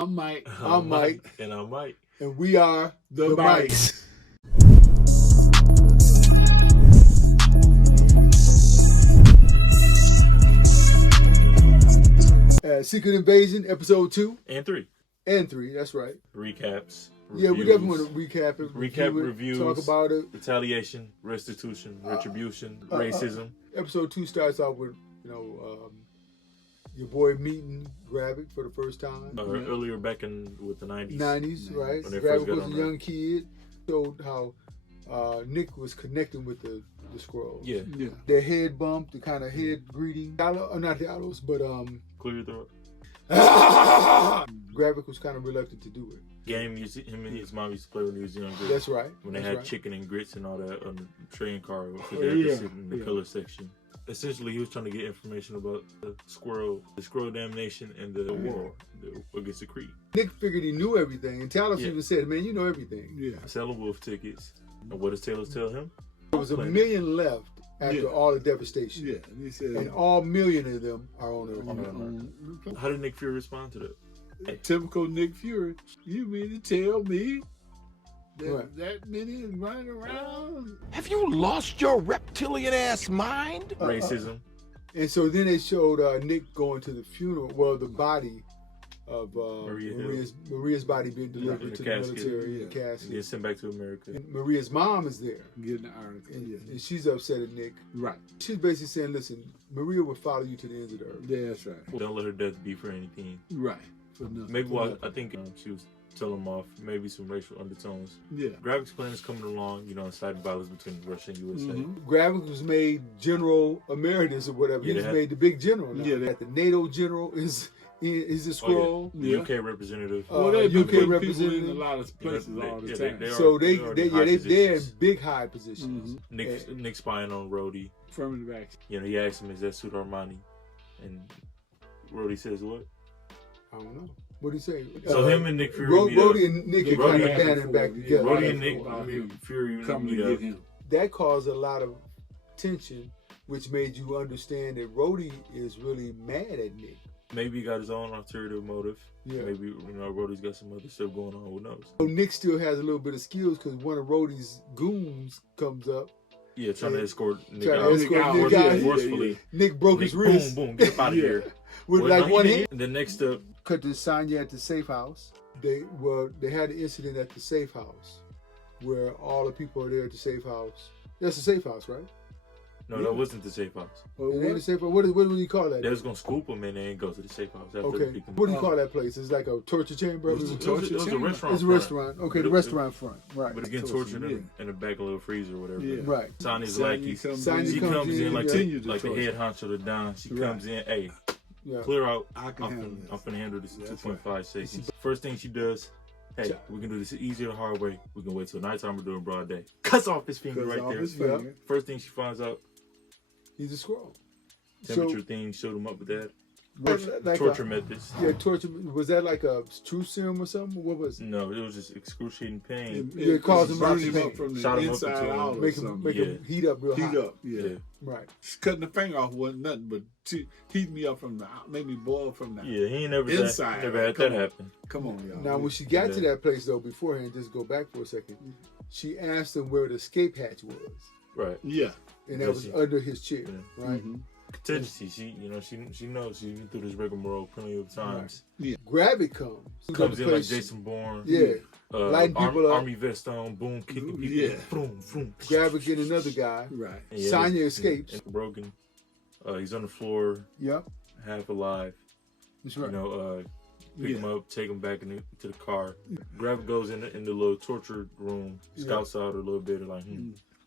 I'm Mike. I'm Mike. And I'm Mike. And we are The Mikes. Secret Invasion, episode 2. And 3. And 3, that's right. Recaps. Yeah, we definitely want to recap it. Recap reviews. Talk about it. Retaliation, restitution, retribution, racism. Episode 2 starts off with, your boy meeting Gravik for the first time. Earlier back with the 90s. 90s, right? When they first Gravik got was a on young kid. Showed how Nick was connecting with the Skrulls. Yeah. Their head bump, the kind of head greeting. Not Talos, but Clear your throat. Gravik was kind of reluctant to do it. Game him and his mom used to play when he was younger. That's right. When they That's had right. chicken and grits and all that on the train car. So they had to sit in the color section. Essentially, he was trying to get information about the squirrel damnation, and the war against the Kree. Nick figured he knew everything, and Talos even said, "Man, you know everything." Yeah. Selling wolf tickets. And what does Talos tell him? There was 1 million left after all the devastation. Yeah. And he said, And all 1 million of them are on Earth. How did Nick Fury respond to that? Hey. Typical Nick Fury. You mean to tell me Right. that many is running around? Have you lost your reptilian ass mind? Racism. And so then they showed Nick going to the funeral. Well, the body of Maria's body being delivered in the to casket. the military in the casket. And get sent back to America. And Maria's mom is there, Getting the article. and she's upset at Nick. Right. She's basically saying, "Listen, Maria will follow you to the ends of the earth." Yeah, that's right. Don't let her death be for anything. Right. For nothing. Maybe I think she was telling him off. Maybe some racial undertones. Yeah. Gravik's plan is coming along. Inciting violence between Russia and USA. Gravik was made General Emeritus or whatever. Yeah, He was made the big general now. Yeah, The NATO general is a Skrull. The UK representative. Well, they've UK been putting people representative. in a lot of places all the time. So they're they're in big high positions. Nick spying on Rhodey. Affirmative action. He asked him, "Is that suit Armani?" And Rhodey says, "What?" I don't know. What did he say? So him and Nick Fury meet up. Rhodey and Nick are kind of banding back together. Rhodey and Nick Fury Come to meet get up. him. That caused a lot of tension, which made you understand that Rhodey is really mad at Nick. Maybe he got his own ulterior motive. Yeah. Maybe Rhodey's got some other stuff going on. Who knows? So Nick still has a little bit of skills because one of Rhodey's goons comes up. Yeah, trying to escort Nick Trying to out. escort Nick out. Forcefully. Nick broke his wrist. Boom, get up out of here. With like one hand. And the next up, Cut to Sonya at the safe house. They had an incident at the safe house where all the people are there at the safe house. That's the safe house, right? no, that wasn't the safe house. It ain't the safe house. What do you call that? They was gonna scoop him and then go to the safe house. After Okay. they picked him What do you up. call that place? It's like a torture chamber. It was a restaurant. It's a restaurant. Okay, the restaurant front. Right. But it's getting tortured in the back of a little freezer or whatever. Yeah. Right. Sonya's Sonya lackey. Sonya She comes in like continue to the torture. head honcho to Don. She comes in, hey, Yeah. clear out. I can handle I'm this. finna handle this in That's 2.5 seconds. First thing she does, hey, we can do this easier the hard way. We can wait till nighttime or during broad day. Cuts off his finger Cuts right off there. his finger. First thing she finds out, He's a Skrull. temperature thing, showed him up with that. Like Torture methods. Yeah, torture. Was that like a truth serum or something? What was it? No, it was just excruciating pain. It caused him burn lots of him pain. up from the Shot him up inside into out or Make something. him heat up real hot. Heat up, yeah. Right. Cutting the finger off wasn't nothing but heat me up from the out, made me boil from the Yeah, he ain't never inside. never had that happen. Come on, y'all. Now, when she got to that place, though, beforehand, just go back for a second, she asked him where the escape hatch was. Right. Yeah. And that was under his chair, right? Contingency. She knows she's been through this rigmarole plenty of times. Yeah. Gravik comes. Comes in like Jason Bourne. Yeah. Lighting people up. Army vest on, boom, kicking people. Yeah. Boom, boom. Gravik and another guy. Right. And Sonya escapes. And broken. He's on the floor, Yep. half alive. That's right. Pick him up, take him back to the car. Gravik goes in the little torture room, scouts out a little bit, like,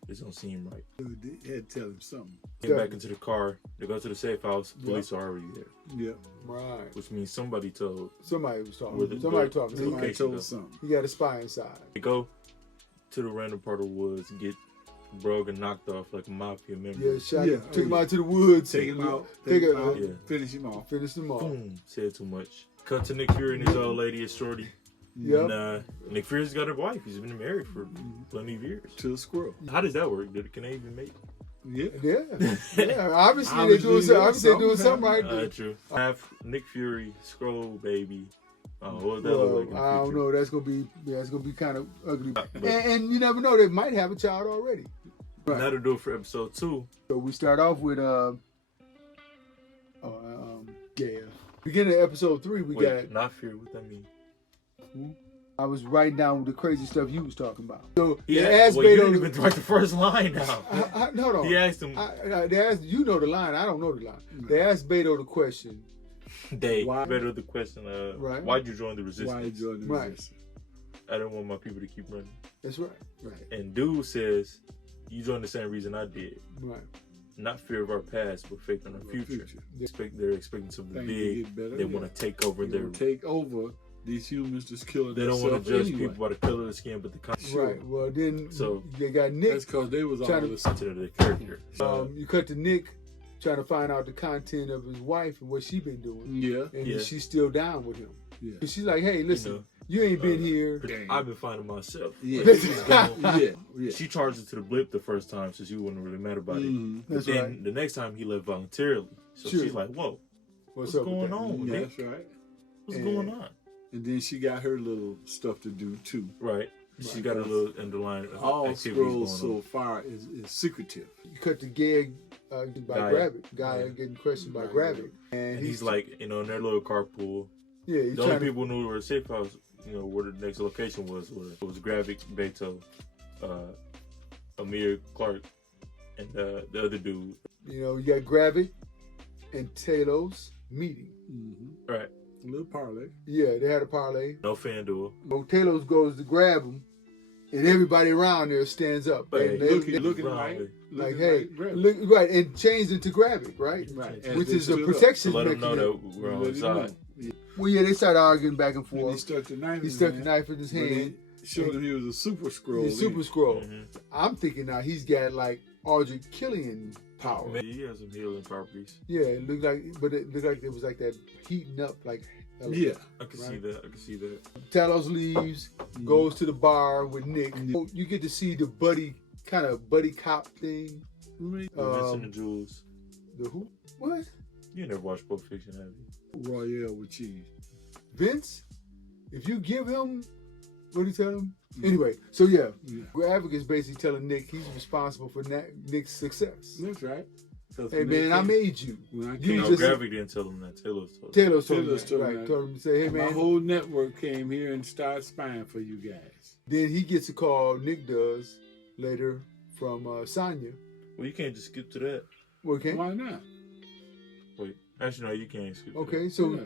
this don't seem right. They had to tell him something. Get back into the car. They go to the safe house. Police are already there. Yeah. Right. Which means somebody told. Somebody was talking. Where the- Somebody the- talking. the Somebody location told though. something. He got a spy inside. They go to the random part of the woods and get Brogan knocked off like a mafia member. Yeah, shot Yeah. him. Took him out to the woods. Take him out. Take him out. out. Yeah. Finish him off. Finish him off. Boom. Said too much. Cut to Nick Fury and his old lady, his shorty. Yep. And Nick Fury's got a wife. He's been married for plenty of years. To the squirrel. How does that work? Can they even make? Yeah. Yeah. Obviously they're doing something right. True. Half Nick Fury, Skrull baby, Oh, what that look like in the I don't future? know. That's gonna be kind of ugly. But- And you never know, they might have a child already. Right. That'll do it for episode 2. So we start off with beginning of episode 3, we Wait, not fear. What that mean? I was writing down the crazy stuff you was talking about. So Yeah, they asked well, you Beto. didn't even write the first line now. Hold on. He asked him. They asked, you know the line. I don't know the line. They asked Beto the question. They Why- better the question. Right. Why'd you join the resistance? Why you join the Right. resistance? I didn't want my people to keep running. That's right. Right. And dude says, you joined the same reason I did. Right. Not fear of our past, but faith in our future. They're expecting something Things to big. get better. They want to take over They their. will take over these humans just killing They don't want to themselves judge anyway. people by the color of the skin, but the content. Right. Well, then So- they got Nick. That's because they was all Trying to- this. To the character. You cut to Nick trying to find out the content of his wife and what she been doing, Yeah. and Yeah. she's still down with him. Yeah. 'Cause she's like, "Hey, listen, know, you ain't been uh, here." I've been finding myself. Yeah. She's gone. Yeah. Yeah. She charged it to the blip the first time, so she wasn't really mad about it. Mhm. But That's then right. the next time he left voluntarily. So Sure. she's like, whoa, what's up with going that? on, Yeah, Nick? that's right. What's And- going on? And then she got her little stuff to do too. Right. She got a little underlying All activities scrolls going so on. far is secretive. You cut to Gag by Guy. Gravik. Guy getting questioned by Guy. Gravik, and And he's like, in their little carpool. "Yeah, he's The only trying to." people who knew where the safe house, where the next location was Gravik, Beto, Amir Clark, and the other dude. You got Gravik and Talos meeting. Mm-hmm. Right. A little parlay. Yeah, they had a parlay. No FanDuel. So Talos goes to grab him, and everybody around there stands up. Hey, And they- Looking Brown, like, like, like, looking hey, like Gravik. look, right, and changed into Gravik, right? Right. As Which they is a stood up. protection To let them know mechanism. that we're on Let his him know. side. Yeah. Well, yeah, they started arguing back and And he forth. stuck the knife. He in stuck his the knife in his But hand. they showed him he was a super scroll. He's Super Scroll. Mhm. I'm thinking now he's got like Audrey Killian power. Man, he has some healing properties. Yeah, it looked like, but it looked like it was like that heating up, like. Yeah. I can see Right. that. I can see that. Talos leaves, goes to the bar with Nick. You get to see the buddy cop thing. Vincent and Jules. The who? What? You never watched Pulp Fiction, have you? Royale with cheese. Vince? If you give him, what do you tell him? Anyway, so yeah, Yeah. Gravik is basically telling Nick he's responsible for Nick's success. That's right. 'Cause Hey when they man, I came- made you. when I You came, No, just- Gravik didn't tell him that. Taylor's told him. Taylor told him Taylor's that, told him right? that. Told him to say, hey my man. whole network came here and started spying for you guys. Then he gets a call. Nick does later from Sonya. Well, you can't just skip to that. Okay. Why not? Wait, actually, no, you can't skip. Okay. So Yeah.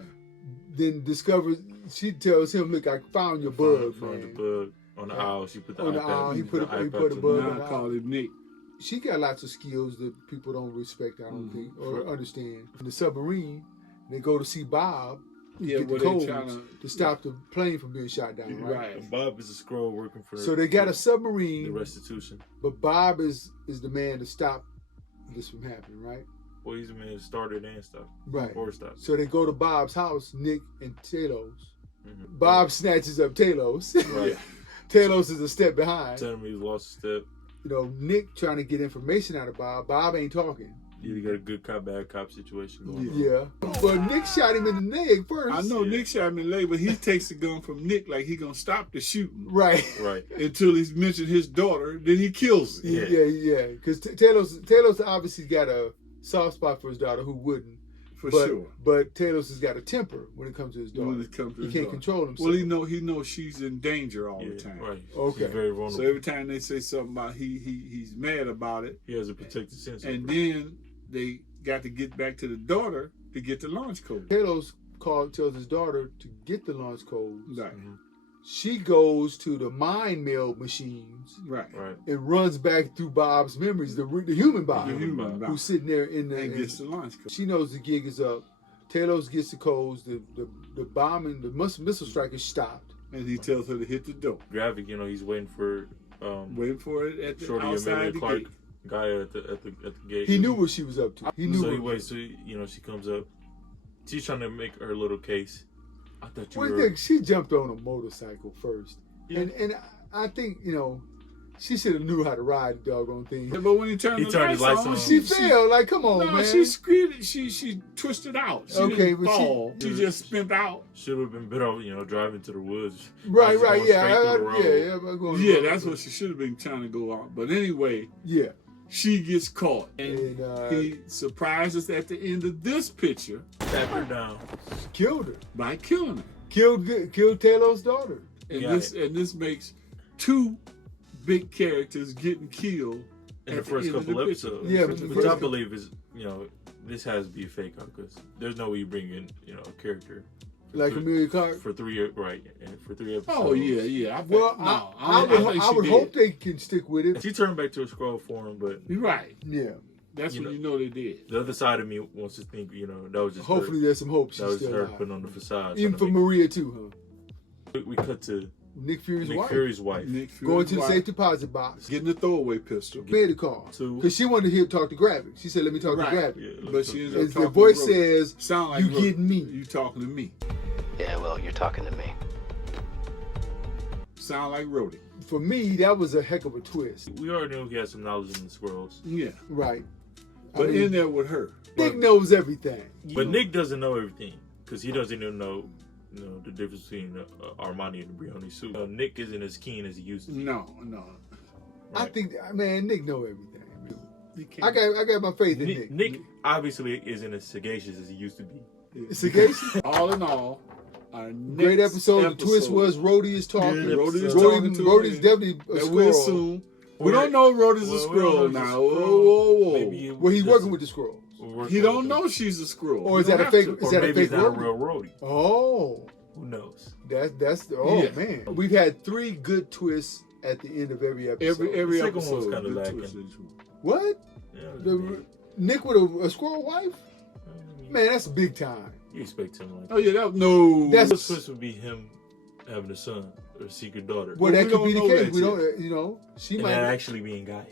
then discovers. She tells him, "Look, I found your bug, Found the man." bug on the aisle. She put the On the iPad. aisle, he put a iPad bug to on the- the Now I call him Nick. She got lots of skills that people don't respect, I don't Mhm. think, or understand. In the submarine, they go to see Bob, Yeah, get the where they codes trying to stop the plane from being shot down, right? Right. And Bob is a scroll working for. So they got a the submarine, restitution. but Bob is the man to stop this from happening, right? Well, he's the man that started and stopped. Right. Or stopped. So they go to Bob's house, Nick and Talos. Mhm. Bob snatches up Talos. Right. Talos is a step behind. Telling me he lost a step. Nick trying to get information out of Bob. Bob ain't talking. You got a good cop, bad cop situation going on. Yeah. But Nick shot him in the leg first. I know Yeah. Nick shot him in the leg, but he takes the gun from Nick like he gonna stop the shooting Right. Right. until he's mentioned his daughter. Then he kills her. Yeah. Yeah. Because Talos obviously got a soft spot for his daughter, who wouldn't. For but, sure. But Talos has got a temper when it comes to his daughter. When it comes to He his can't daughter. control himself. Well, he knows she's in danger all Yeah, the time. right. Okay. He's very vulnerable. So every time they say something about he's mad about it, He has a protected sense. and then they got to get back to the daughter to get the launch code. Talos tells his daughter to get the launch codes. Right. She goes to the mind meld machines Right. Right. and runs back through Bob's memories, the human Bob, The human Bob. Bob. who's sitting there in the. And gets the launch code. She knows the gig is up. Talos gets the codes. The bombing, the missile strike is stopped. And he tells her to hit the door. Gravik, he's waiting for Waiting for it at the Shorty outside Amelia the Clark gate. guy at the gate. He knew what she was up to. He knew. So he what, waits. So she comes up. She's trying to make her little case. I thought you Well, were. she jumped on a motorcycle first, Yeah. and I think She should have knew how to ride the doggone thing. But when he turned He the turned his lights lights on, on. She fell. Like, come on, no, man. she screamed. She twisted out. She Okay, didn't but fall. She just spent out. Should have been better, driving to the woods. Right, Just right, going yeah, straight through the road. I'm going Yeah, that's what she should have been trying to go out. But anyway, Yeah, she gets caught, and and he surprises at the end of this picture Tap her down. killed her. by killing her. Killed Taylor's daughter. And Got this makes two big characters getting killed In at the first end of couple the picture. episodes. Yeah, which I believe is, this has to be a fake out because there's no way you bring in, a character Like Amelia Clark. for 3 episodes. Oh yeah. Well, I would hope they can stick with it. She turned back to a scroll form, but You're right. Yeah. That's You when know. you know they did. the other side of me wants to think, that was just Hopefully her. there's some hope she's That was still her alive. putting on the facade. Even trying for to Maria too, huh? we cut to Nick Fury's Nick wife. Fury's wife. Nick Fury's Going to the wife safe deposit box. getting a throwaway pistol. Made the call. So- Because she wanted to hear talk to Gravik. She said, let me talk Right. to Gravik. Yeah, But she ends up As talking the voice to Rhodey. says, Sound like you Rhodey. getting me. You talking to me. Yeah, well, you're talking to me. Sound like Rhodey. For me, that was a heck of a twist. we already knew he had some knowledge in the squirrels. Yeah. Right. But in there with her. Nick knows everything. But Nick doesn't know everything because he doesn't even know, the difference between Armani and the Brioni suit. Nick isn't as keen as he used to be. No. I Right. think, man, Nick know everything. You can't- I got my faith in Nick. Nick obviously isn't as sagacious as he used to be. Sagacious. All in all, our Great next episode. The twist was Rhodey is talking. Good Rhodey is episode. talking to Rhodey's her. definitely a And we squirrel. assume. We don't know Rhodey's a Well, we squirrel don't know if now. he's a squirrel. Whoa. Maybe Well, he's working with the squirrels. He don't know she's a squirrel. Or is He that don't a fake- have to. is Or that a maybe he's fake not a Rhodey? real Rhodey. Oh, Who knows? that's Yeah. man. We've had 3 good twists at the end of every episode. Every The second one was episode. kinda the lacking. twist is true. What? Yeah, Nick with a squirrel wife? Man, that's big time. you expect him like Oh yeah, no. That's- the twist would be him having a son or a secret daughter, Well, we that could don't be the know case. that We yet. don't. She and might. that actually being Gaia.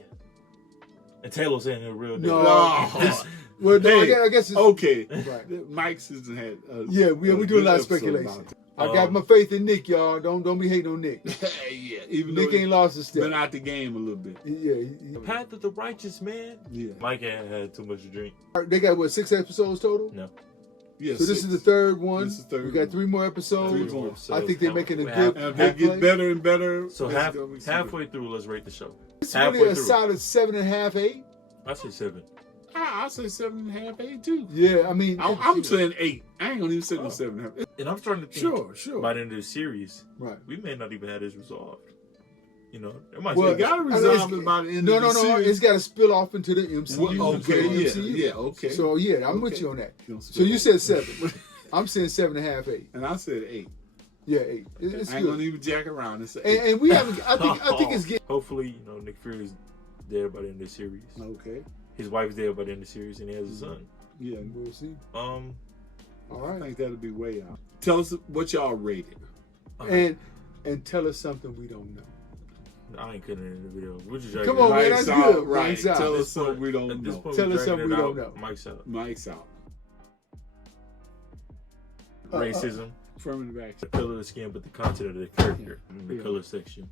And Taylor saying her real name. No. No. Well, no, Hey, I guess it's Okay. right. Mike's has had. Yeah, we do a good lot of episode speculation. about it. I got my faith in Nick, y'all. Don't be hating on Nick. Yeah, even Nick though ain't lost his he's been step. out the game a little bit. Yeah, Path of the righteous man. Yeah. Mike had too much to drink. they got what 6 episodes total. No. Yeah. So this is the 3rd one. This is the 3rd We got one. 3 more episodes. 3 more. I think they're making a Half- good. And if they get halfway. better and better. So it's gonna be halfway through, let's rate the show. It's halfway really a through. solid 7.5, 8. I say 7. I'll say 7.5, 8 too. Yeah, I mean, I'm saying 8. I ain't gonna even say no 7.5. And I'm starting to think Sure. by the end of the series, right. we may not even have this resolved. It might Well, They gotta resolve it by the end No, of the no. series. It's got to spill off into the MCU. Well, okay, into the yeah, MCU. yeah, okay. So yeah, I'm with Okay. you on that. Don't So spill you over. said 7. I'm saying 7.5, 8. And I said 8. Yeah, 8. It's I ain't gonna good. even jack around and say 8. And we haven't. I think it's getting. Hopefully, Nick Fury's dead by the end of the series. Okay. His wife's dead by the end of the series, and he has a son. Yeah. We'll see. I All right. think that'll be way out. Tell us what y'all rated. And tell us something we don't know. I ain't cutting it in the video. We're just Come on, man. Mike's That's out, good. right. Mike's out. Tell At us this something point- we don't at this know. point, Tell we're us something dragging we it don't out. know. Mike's out. Mike's out. Racism, Affirmative action. the color of the skin, but the content of the character in the color section.